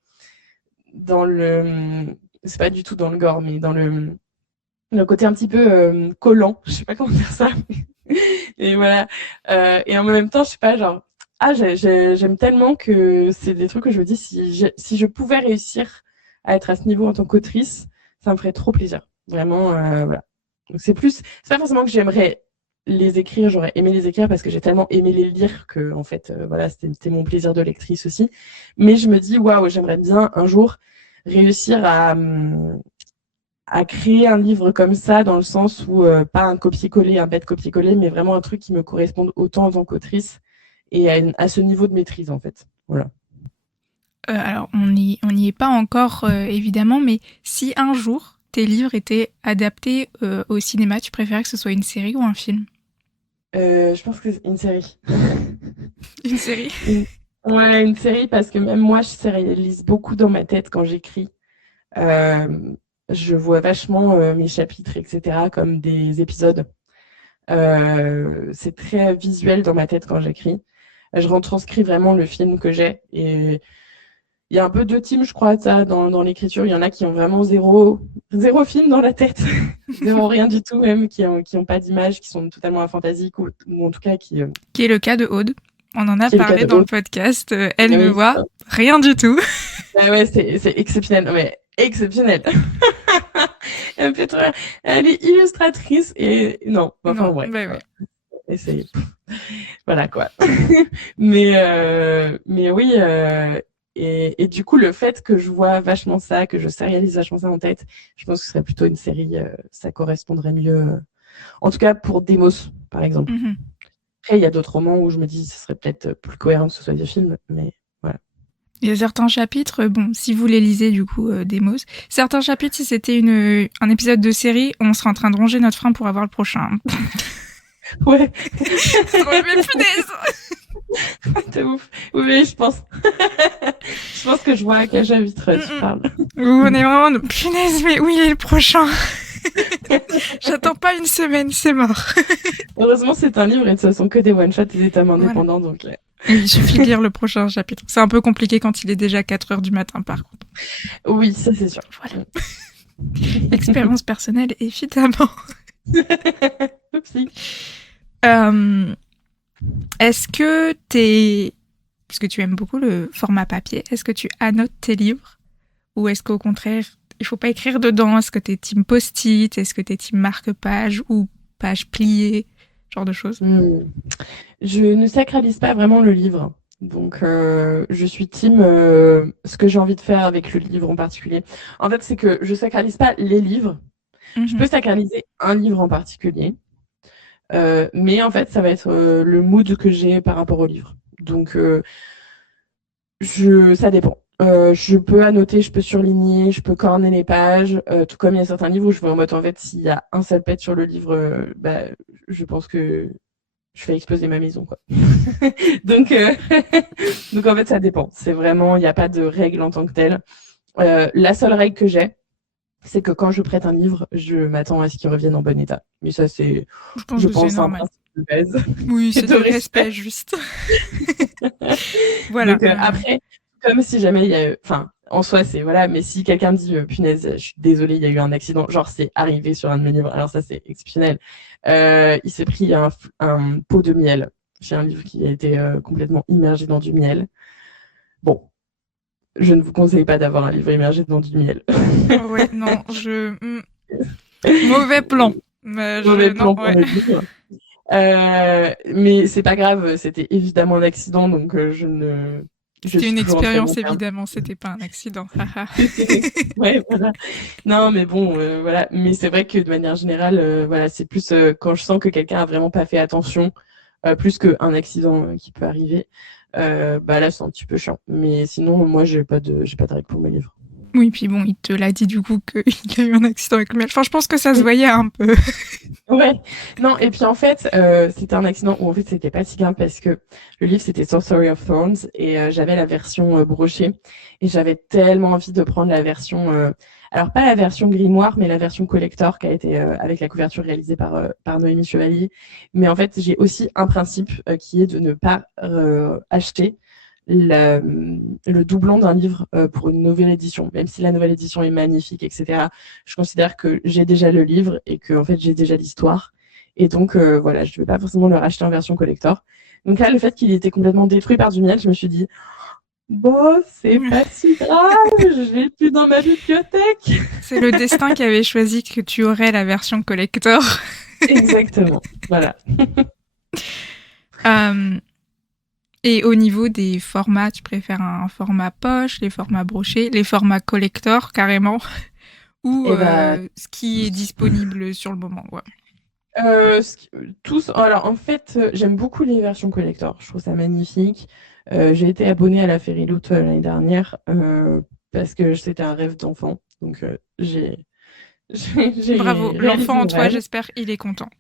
c'est pas du tout dans le gore, mais dans le côté un petit peu collant, je sais pas comment dire ça, et voilà, et en même temps, je sais pas, genre, j'aime tellement que c'est des trucs que je me dis, si je pouvais réussir à être à ce niveau en tant qu'autrice, ça me ferait trop plaisir, vraiment, voilà. Donc c'est pas forcément que j'aimerais les écrire, j'aurais aimé les écrire parce que j'ai tellement aimé les lire que, en fait, voilà, c'était mon plaisir de lectrice aussi. Mais je me dis, waouh, j'aimerais bien un jour réussir à créer un livre comme ça, dans le sens où, pas un copier-coller, un bête copier-coller, mais vraiment un truc qui me corresponde autant en tant qu'autrice et à ce niveau de maîtrise, en fait. Voilà. Alors, on n'y est pas encore, évidemment, mais si un jour tes livres étaient adaptés au cinéma, tu préférais que ce soit une série ou un film? Je pense que c'est une série. Une série. Ouais, une série, parce que même moi, je sérialise beaucoup dans ma tête quand j'écris. Euh, je vois vachement mes chapitres, etc., comme des épisodes. C'est très visuel dans ma tête quand j'écris. Je retranscris vraiment le film que j'ai. Et il y a un peu deux teams, je crois, ça, dans l'écriture. Il y en a qui ont vraiment zéro film dans la tête, zéro rien du tout, même, qui ont pas d'image, qui sont totalement aphantasiques, ou en tout cas qui Qui est le cas de Aude. On en a qui est le cas parlé de dans le Aude. podcast. Elle Ah me oui, voit rien du tout. ah ouais, c'est exceptionnel, mais exceptionnel. Elle me fait trop rire. Elle est illustratrice et non, enfin Non, ouais. bah ouais. Et c'est voilà quoi. Mais oui, et du coup, le fait que je vois vachement ça, que je sérialise vachement ça en tête, je pense que ce serait plutôt une série, ça correspondrait mieux. En tout cas pour Demos, par exemple. Mhm. Après, il y a d'autres romans où je me dis que ce serait peut-être plus cohérent que ce soit des films, mais voilà. Il y a certains chapitres, bon, si vous les lisez du coup, Demos, certains chapitres, si c'était un épisode de série, on serait en train de ronger notre frein pour avoir le prochain. Ouais. Mais punaise. C'est ouf. Oui, je pense. Je pense que je vois à quel chapitre tu parles. On est vraiment punaise, mais où il est le prochain? J'attends pas une semaine, c'est mort. Heureusement, c'est un livre et de toute façon que des one-shots et des tomes indépendants, Voilà. donc Il suffit de lire le prochain chapitre. C'est un peu compliqué quand il est déjà 4h du matin, par contre. oui, ça c'est sûr. Voilà. Expérience personnelle, évidemment. Oupsie. Est-ce que parce que tu aimes beaucoup le format papier, est-ce que tu annotes tes livres? Ou est-ce qu'au contraire, il faut pas écrire dedans? Est-ce que t'es team post-it? Est-ce que t'es team marque-page ou page pliée? Genre de choses. Je ne sacralise pas vraiment le livre. Donc, je suis team ce que j'ai envie de faire avec le livre en particulier. En fait, c'est que je sacralise pas les livres. Je peux sacraliser un livre en particulier. Mais en fait, ça va être le mood que j'ai par rapport au livre. Donc, ça dépend. Je peux annoter, je peux surligner, je peux corner les pages, tout comme il y a certains livres où je vais en mode, en fait, s'il y a un seul pet sur le livre, je pense que je fais exploser ma maison, quoi. donc, donc, en fait, ça dépend. C'est vraiment, il n'y a pas de règle en tant que telle. La seule règle que j'ai, c'est que quand je prête un livre, je m'attends à ce qu'il revienne en bon état. Mais ça, c'est, je pense c'est un normal. principe de base. Oui, c'est de du respect, juste. Voilà. Donc, après, comme si jamais il y a, enfin, en soi, c'est voilà, mais si quelqu'un me dit, punaise, je suis désolée, il y a eu un accident, genre c'est arrivé sur un de mes livres, alors ça c'est exceptionnel. Il s'est pris un pot de miel. J'ai un livre qui a été complètement immergé dans du miel. Bon, je ne vous conseille pas d'avoir un livre immergé dans du miel. Ouais, non, mauvais plan. Mauvais plan pour le livre. Mais c'est pas grave, c'était évidemment un accident, donc je ne. C'était une expérience, évidemment, c'était pas un accident. Ouais, voilà. Non, mais bon, voilà. Mais c'est vrai que de manière générale, voilà, c'est plus quand je sens que quelqu'un a vraiment pas fait attention, plus qu'un accident qui peut arriver. Là, c'est un petit peu chiant. Mais sinon, moi, j'ai pas de règle pour mes livres. Oui, puis bon, il te l'a dit du coup qu'il a eu un accident avec le miel. Enfin, je pense que ça se voyait un peu. Ouais, non, et puis en fait, c'était un accident où en fait c'était pas si grave parce que le livre c'était Sorcery of Thorns et j'avais la version brochée et j'avais tellement envie de prendre la version, alors pas la version grimoire, mais la version collector qui a été avec la couverture réalisée par Noémie Chevalier. Mais en fait, j'ai aussi un principe qui est de ne pas acheter le doublon d'un livre pour une nouvelle édition, même si la nouvelle édition est magnifique, etc. Je considère que j'ai déjà le livre et que en fait j'ai déjà l'histoire. Et donc voilà, je ne vais pas forcément le racheter en version collector. Donc là, le fait qu'il était complètement détruit par du miel, je me suis dit, bon, c'est pas si grave, je l'ai plus dans ma bibliothèque. C'est le destin qui avait choisi que tu aurais la version collector. Exactement, voilà. Et au niveau des formats, tu préfères un format poche, les formats brochés, les formats collector carrément, ou Et bah, ce qui est disponible sur le moment, ouais. tous, alors en fait, j'aime beaucoup les versions collector. Je trouve ça magnifique. J'ai été abonnée à la Fairyloot l'année dernière parce que c'était un rêve d'enfant. Donc j'ai Bravo, réalisé l'enfant en mon toi, rêve. j'espère, il est content.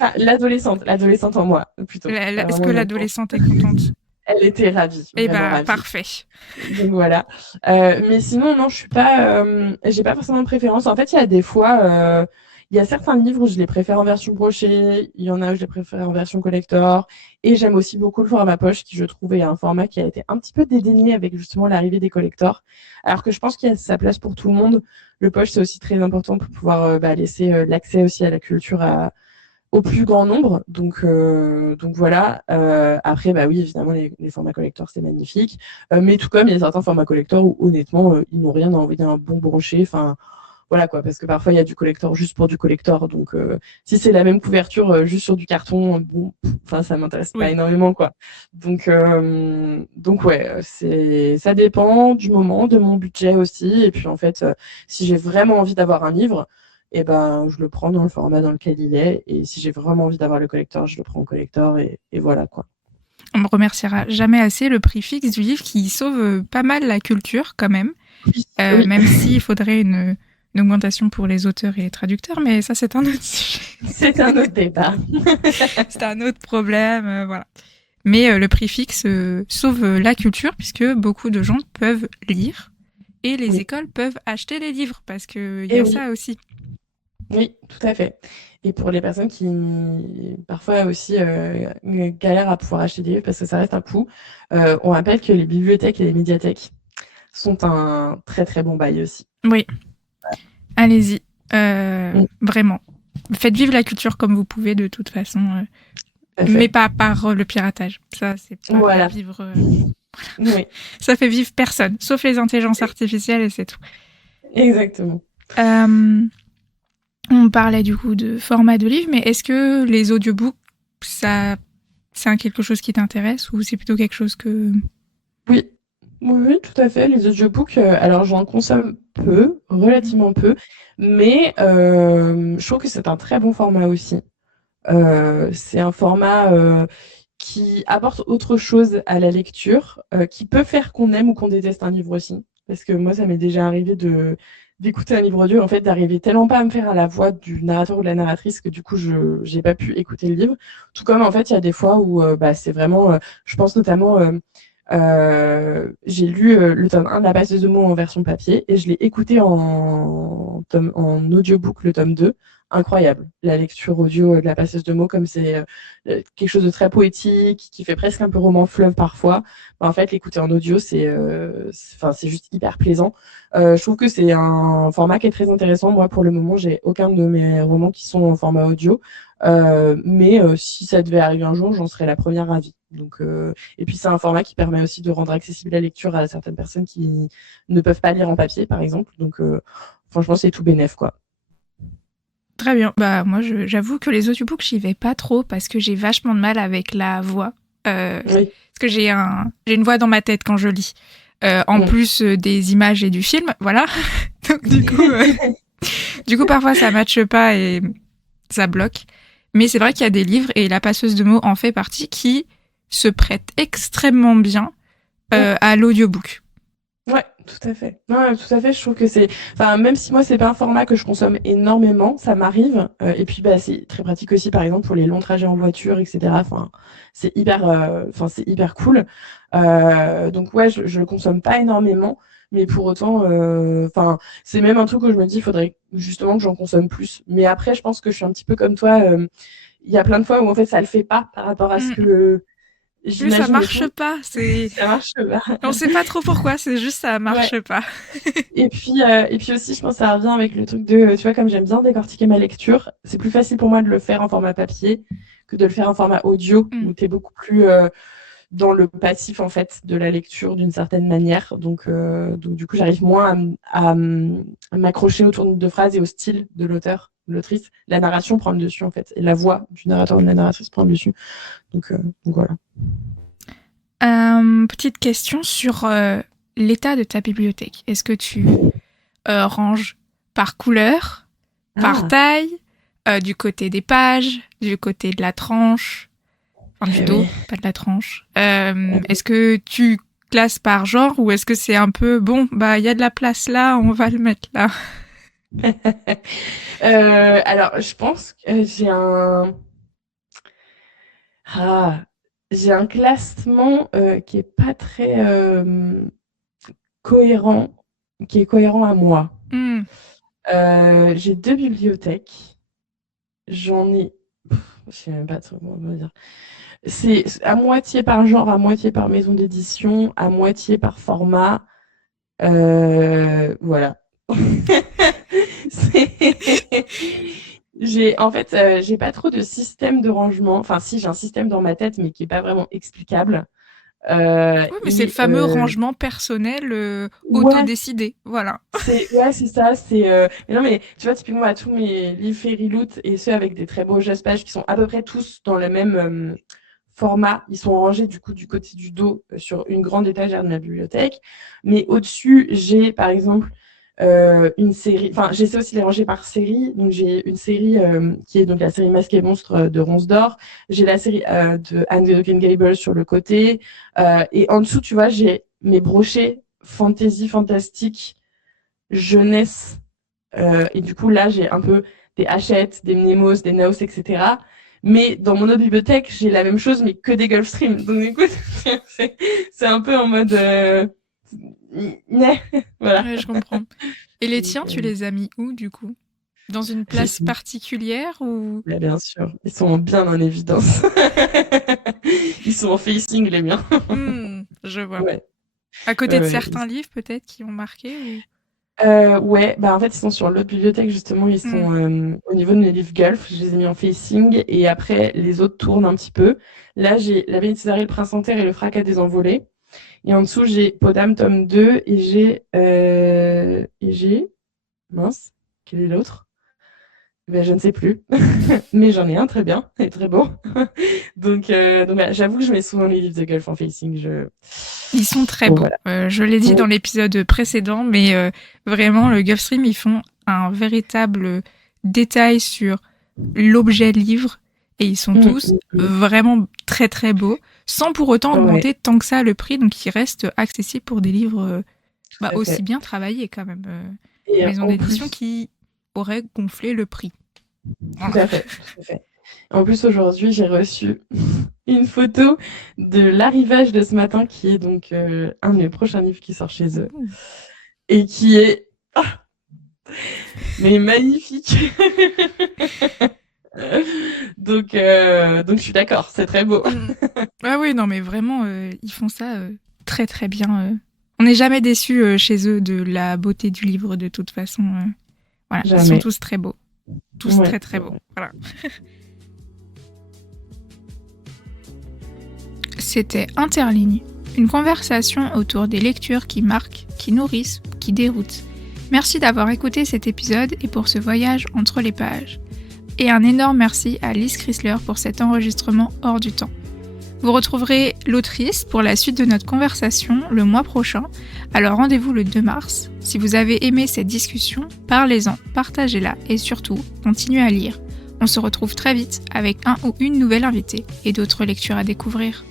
Ah, l'adolescente en moi plutôt. Pas Est-ce vraiment que l'enfant. l'adolescente est contente? Elle était ravie, Eh vraiment bah, ravie. parfait. Donc voilà. Mais sinon, non, je suis pas. J'ai pas forcément de préférence. En fait, il y a des fois, il y a certains livres où je les préfère en version brochée. Il y en a où je les préfère en version collector. Et j'aime aussi beaucoup le format poche, qui je trouve est un format qui a été un petit peu dédaigné avec justement l'arrivée des collectors. Alors que je pense qu'il y a sa place pour tout le monde. Le poche, c'est aussi très important pour pouvoir laisser l'accès aussi à la culture au plus grand nombre. Donc voilà. Après, bah oui, évidemment, les formats collector, c'est magnifique. Mais tout comme il y a certains formats collector où honnêtement, ils n'ont rien à envoyer un bon brochet. Enfin, voilà quoi, parce que parfois il y a du collector juste pour du collector. Donc si c'est la même couverture juste sur du carton, bon, enfin ça m'intéresse pas Oui. énormément quoi. Donc ouais, ça dépend du moment, de mon budget aussi. Et puis en fait, si j'ai vraiment envie d'avoir un livre, et ben je le prends dans le format dans lequel il est. Et si j'ai vraiment envie d'avoir le collector, je le prends en collector et voilà quoi. On me remerciera jamais assez le prix fixe du livre qui sauve pas mal la culture quand même. Oui, oui. Même s'il faudrait une augmentation pour les auteurs et les traducteurs, mais ça c'est un autre sujet. C'est un autre débat. C'est un autre problème, voilà. Mais le prix fixe sauve la culture puisque beaucoup de gens peuvent lire et les Oui. écoles peuvent acheter les livres parce qu'il y Et a oui. ça aussi. Oui, tout à fait. Et pour les personnes qui parfois aussi galèrent à pouvoir acheter des livres parce que ça reste un coût, on rappelle que les bibliothèques et les médiathèques sont un très très bon bail aussi. Oui, allez-y, Mm, vraiment. Faites vivre la culture comme vous pouvez de toute façon, tout à mais fait. pas par le piratage. Ça, c'est pas Voilà. faire vivre. Oui, Ça fait vivre personne, sauf les intelligences artificielles et c'est tout. exactement. On parlait du coup de format de livre, mais est-ce que les audiobooks, ça, c'est quelque chose qui t'intéresse ou c'est plutôt quelque chose que... Oui. Oui, oui, tout à fait. Les audiobooks, alors j'en consomme peu, relativement peu, mais je trouve que c'est un très bon format aussi. C'est un format qui apporte autre chose à la lecture, qui peut faire qu'on aime ou qu'on déteste un livre aussi. Parce que moi, ça m'est déjà arrivé d'écouter un livre audio, en fait, d'arriver tellement pas à me faire à la voix du narrateur ou de la narratrice que du coup, je j'ai pas pu écouter le livre. Tout comme, en fait, il y a des fois où c'est vraiment, je pense notamment, j'ai lu le tome 1 de La Passeuse de mots en version papier et je l'ai écouté en audiobook, le tome 2. Incroyable. La lecture audio de La Passeuse de mots, comme c'est quelque chose de très poétique, qui fait presque un peu roman fleuve parfois. Bah, en fait, l'écouter en audio, c'est juste hyper plaisant. Je trouve que c'est un format qui est très intéressant. Moi, pour le moment, j'ai aucun de mes romans qui sont en format audio. Mais si ça devait arriver un jour, j'en serais la première ravie. Donc, et puis, c'est un format qui permet aussi de rendre accessible la lecture à certaines personnes qui ne peuvent pas lire en papier, par exemple. Donc, franchement, c'est tout bénef, quoi. Très bien. Bah moi, j'avoue que les audiobooks, j'y vais pas trop parce que j'ai vachement de mal avec la voix. Oui. Parce que j'ai une voix dans ma tête quand je lis. En plus des images et du film, voilà. Donc du coup, parfois ça matche pas et ça bloque. Mais c'est vrai qu'il y a des livres, et La Passeuse de mots en fait partie, qui se prêtent extrêmement bien à l'audiobook. Ouais, tout à fait. Non, tout à fait. Je trouve que enfin, même si moi c'est pas un format que je consomme énormément, ça m'arrive. Et puis bah c'est très pratique aussi, par exemple pour les longs trajets en voiture, etc. Enfin, c'est hyper cool. Donc ouais, je le consomme pas énormément, mais pour autant, enfin, c'est même un truc où je me dis, il faudrait justement que j'en consomme plus. Mais après, je pense que je suis un petit peu comme toi. Il y a plein de fois où en fait ça le fait pas par rapport à ce Mm. que Oui, ça j'imagine et marche tout. pas. Ça marche pas. On sait pas trop pourquoi. C'est juste ça Ouais. marche pas. Et puis aussi, je pense que ça revient avec le truc de, tu vois, comme j'aime bien décortiquer ma lecture, c'est plus facile pour moi de le faire en format papier que de le faire en format audio, Mm. où tu es beaucoup plus dans le passif, en fait, de la lecture d'une certaine manière. Donc du coup, j'arrive moins à m'accrocher au tournure de phrases et au style de l'auteur, de l'autrice. La narration prend le dessus, en fait, et la voix du narrateur ou de la narratrice prend le dessus. Donc voilà. Petite question sur l'état de ta bibliothèque. Est-ce que tu ranges par couleur, par Ah, taille, du côté des pages, du côté de la tranche, enfin du eh dos, oui. pas de la tranche. Est-ce que tu classes par genre ou est-ce que c'est un peu bon, bah il y a de la place là, on va le mettre là. Alors, je pense que ah, j'ai un classement qui est pas très cohérent, qui est cohérent à moi. Hmm. J'ai deux bibliothèques. J'en ai, je sais même pas trop comment dire. C'est à moitié par genre, à moitié par maison d'édition, à moitié par format. Voilà. C'est- j'ai pas trop de système de rangement. Enfin, si, j'ai un système dans ma tête, mais qui est pas vraiment explicable. Euh, Oui, mais c'est le et fameux rangement personnel ouais, autodécidé. Voilà. c'est ça. Mais non, mais tu vois, typiquement, à tous mes livres Fairy Loot et ceux avec des très beaux gestes pages qui sont à peu près tous dans le même format, ils sont rangés du coup du côté du dos sur une grande étagère de ma bibliothèque. Mais au-dessus, j'ai par exemple une série, enfin j'essaie aussi de les ranger par série. Donc j'ai une série qui est donc la série Masque et Monstres de Ronce d'Or. J'ai la série de Anne de Locken Gable sur le côté. Et en dessous, tu vois, j'ai mes brochets fantasy, fantastique, jeunesse. Et du coup, là, j'ai un peu des Hachette, des Mnemos, des Naos, etc. Mais dans mon autre bibliothèque, j'ai la même chose, mais que des Gulfstream. Donc, du coup, c'est un peu en mode... voilà. Ouais, je comprends. Et les Donc, tiens, tu les as mis où du coup? Dans une j'ai place particulière ou... Là, bien sûr, ils sont bien en évidence. Ils sont en facing, les miens. Je vois. Ouais, À côté ouais, de ouais. certains livres peut-être qui ont marqué ou... Ouais, bah en fait, ils sont sur l'autre bibliothèque, justement. Ils Hmm. sont au niveau de mes livres Gulf. Je les ai mis en facing et après, les autres tournent un petit peu. Là, j'ai La Bénédicte Césarée, Le Prince en Terre et Le Fracas des Envolées. Et en dessous, j'ai Podam, tome 2 et mince, quel est l'autre? Ben, je ne sais plus. Mais j'en ai un très bien et très beau. Donc voilà, j'avoue que je mets souvent les livres de Gulf en facing. Ils sont très Bon, beaux. voilà. Je l'ai dit Oui, dans l'épisode précédent, mais vraiment, le Gulfstream, ils font un véritable détail sur l'objet livre et ils sont tous vraiment très très beaux, sans pour autant ouais, augmenter tant que ça le prix, donc ils restent accessibles pour des livres tout à aussi fait. bien travaillés quand même. Et Maison en d'édition plus, qui aurait gonflé le prix. tout Voilà. à fait, tout à fait. En plus, aujourd'hui, j'ai reçu une photo de l'arrivage de ce matin, qui est donc un de mes prochains livres qui sort chez eux, Ouh. et qui est mais magnifique. Donc je suis d'accord, c'est très beau. Mm. Ah oui, non, mais vraiment, ils font ça très très bien. On n'est jamais déçu chez eux de la beauté du livre de toute façon. Voilà, ils sont Jamais. tous très beaux. Tous Ouais, très très beaux. ouais. Voilà. C'était Interligne, une conversation autour des lectures qui marquent, qui nourrissent, qui déroutent. Merci d'avoir écouté cet épisode et pour ce voyage entre les pages. Et un énorme merci à Lise Chrysler pour cet enregistrement hors du temps. Vous retrouverez l'autrice pour la suite de notre conversation le mois prochain, alors rendez-vous le 2 mars. Si vous avez aimé cette discussion, parlez-en, partagez-la et surtout, continuez à lire. On se retrouve très vite avec un ou une nouvelle invitée et d'autres lectures à découvrir.